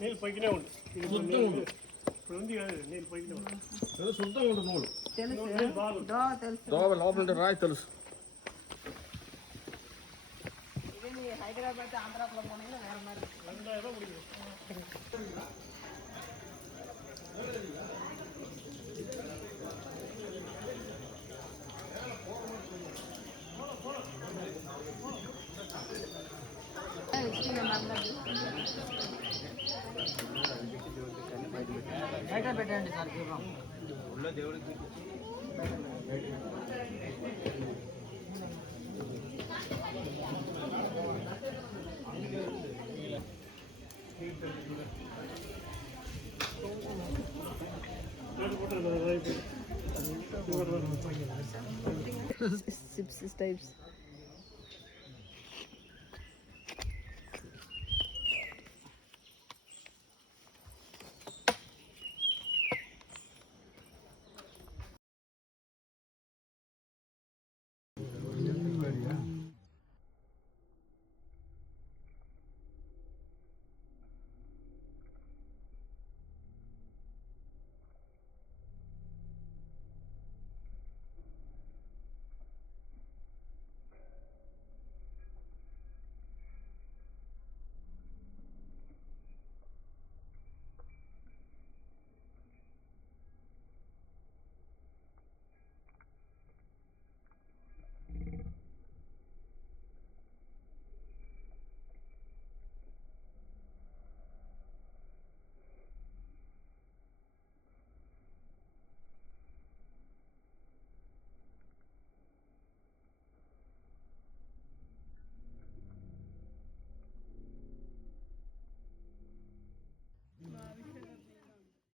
నీళ్ళు పైకినే ఉంది ఇప్పుడు ఉంది కాదు నీళ్ళు పైకినే ఉంది శుద్ధంగా ఉంటుంది నూలు తెలుసు లోపల రాయి తెలుసు హైదరాబాద్ ఆంధ్రాలో బయట పెట్టండి సార్ దీపం ఉள்ள దేవుడికి Sips types.